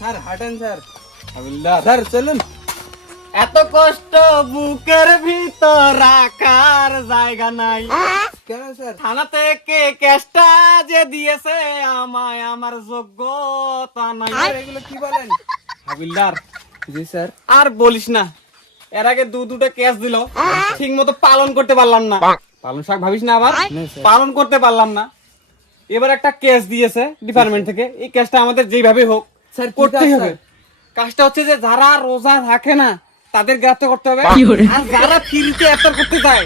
Sir হাঁটেন sir. হাবিলদার sir চলুন। এত কষ্ট বুকের ভিতর রাখার জায়গা নাই। কেন স্যার? থানা থেকে কেসটা যে দিয়েছে আমায় আমার যোগ্যতা নাই। স্যার এগুলো কি বলেন? হাবিলদার জি স্যার। আর বলিস না, এর আগে দুটো কেস দিল, ঠিক মতো পালন করতে পারলাম না। পালন শাক ভাবিস না আবার, না, স্যার। পালন করতে পারলাম না। এবার একটা কেস দিয়েছে ডিপার্টমেন্ট থেকে, এই কেসটা আমাদের যেভাবে হোক স্যার কি করতেই কাজ, হবে। স্যার? কাজটা হচ্ছে যে যারা রোজা থাকে না তাদের গ্রেফতার করতে হবে, আর যারা ফ্রিতে ইফতার করতে যায়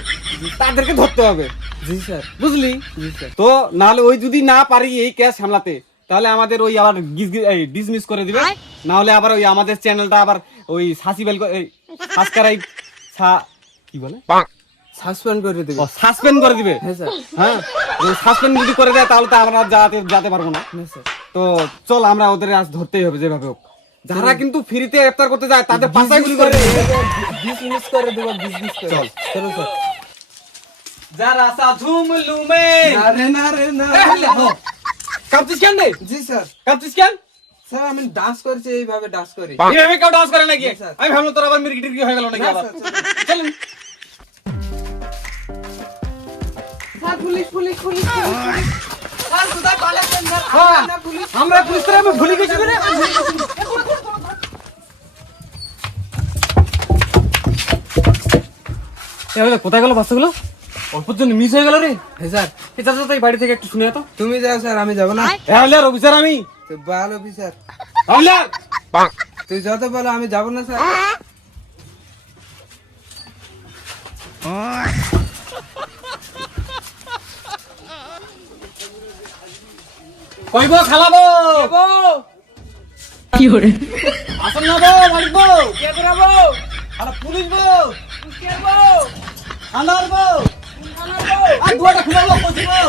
তাদেরকে ধরতে হবে, জি স্যার। বুঝলি? জি স্যার। তো নাহলে ওই যদি না পারি এই কেস সামলাতে, তাহলে আমাদের ওই আবার ডিসমিস করে দিবে। না হলে আবার ওই আমাদের চ্যানেলটা আবার ওই সাসিবেল সাবস্ক্রাইব কি বলে সাসপেন্ড করে দেবে। সাসপেন্ড করে দিবে। হ্যাঁ স্যার। হ্যাঁ, সাসপেন্ড যদি করে দেয় তাহলে তো আমরা যেতে পারবো না। না স্যার। তো চল আমরা ওদের আজ ধরতেই হবে যেভাবে হোক। যারা কিন্তু ফ্রিতে ইফতার করতে যায় তাদের পাশায় গুলি করে ডিসমিস করে দেবো, ডিসমিস করে। চল। চলো স্যার। যারা সাঝুম লুমে না রে না রে না। কাঁপছিস কেন রে? জি স্যার। কাঁপছিস কেন? স্যার আমি ডান্স করছি, এইভাবে ডান্স করি। এইভাবে কেউ ডান্স করে নাকি? না, স্যার। আমি ভাবলাম তোর আবার মির্গি টির্গি হয়ে গেল নাকি না, আবার। স্যার, চলুন। Sir police police police. Sir কোথায় পালাচ্ছেন স্যার? হ্যাঁ, না পুলিশ। আমরা পুলিশ ধরে আমি ভুলে গেছি রে। কোথায় গেল বাচ্চাগুলো? অল্পের জন্য মিস হয়ে গেল রে। হ্যাঁ স্যার। এই চাচা তো এই বাড়ি থেকে একটু শুনে তো। তুমি যাও স্যার, আমি যাবো না। হাবিলদার অফিসার আমি। তো ভালো অফিসার। হাবিলদার তুই যত বলো আমি যাবো না স্যার। কইব খেলাবো আসল না বো মালিক বো কে করাবো? আরে পুলিশ বো কে বো? থানার বো আর দুয়াটা খুলাবো কইছি বো।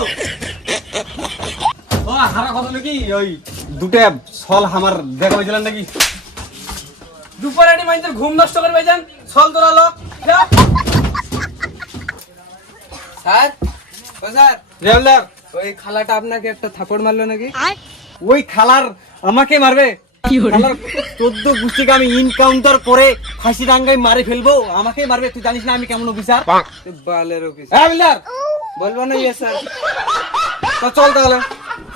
ও হারা কথা নাকি ওই দুটো সল আমার দেখা হইছিলেন নাকি? দুপুরানি মাইন্দের ঘুম নষ্ট করবে যান, ছল তোরালো। স্যার ও স্যার, রেলদার ওই খালাটা আপনাকে একটা থাপড় মারলো নাকি? ওই খালার আমাকে মারবে? খালার 14 গোষ্ঠীকে আমি ইনকাউন্টার করে ফাঁসি ডাঙ্গায় মারে ফেলবো, আমাকে মারবে? তুই জানিস না আমি কেমন অফিসার? তুই বালের অফিস। হ্যাঁ বিল্ডার, বলবো না ইয়ে স্যার। তো চল তাহলে।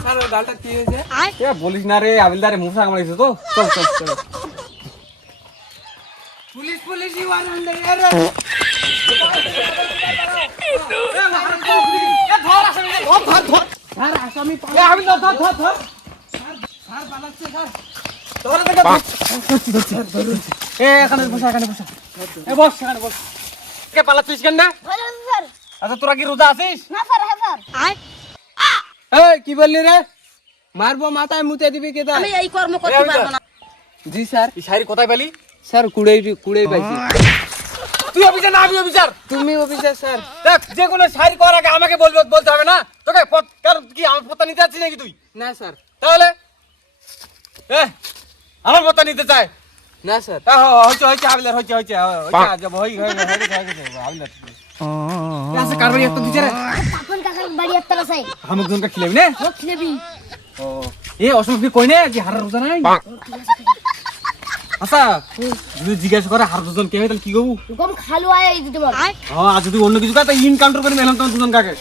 স্যার ওই ডালটা কি হয়েছে? এ বলিস না রে, আবিলদারে মুসা কামাইছে তো। চল চল চল। Police police you are under arrest. Sir আসামি এ আবিলদার ধর ধর ধর। স্যার পালাচ্ছে স্যার। ধরে দেখে এ এখানে বসা, এখানে বসা। এ বস, এখানে বস। কে পালাচ্ছিস কেন? স্যার আচ্ছা তোরা কি রোজা আছিস? না স্যার হ্যাঁ স্যার এই কি বললি রে? মারবো মাথায় মুতে দিবি কে? আমি এই কর্ম করতে পারবো না। জি স্যার। এই শাড়ি কোথায় পেলি? স্যার কুড়াই পাইছি। তুই অফিসার না আমি অফিসার? তুমি অফিসার স্যার। দেখ যে কোনো শাড়ি করার আগে আমাকে বলতে হবে না তোকে? কারণ কি আমার পত্তা নিতে যাচ্ছিস নাকি তুই? না স্যার। তাহলে এ আমার পত্তা নিতে চায়? না স্যার। হয়েছে হাবিলদার, হয়েছে হাবিলদার। আছে কার বাড়ি একটা দিছে রে? পাপন কাকার বাড়ি একটা আছে আমাকে জনকা খিলাবি না? ও খিলেবি ও এ অসুখ কই না যে হারার রোজা নাই? আচ্ছা যদি জিজ্ঞাসা করে হার দুজন কে হয় তাহলে কি করবো? গম খালু আয় দিতে পার আজ যদি অন্য কিছু কথা ইনকাউন্টার করে মেলাম তোমার দুজন কাকে।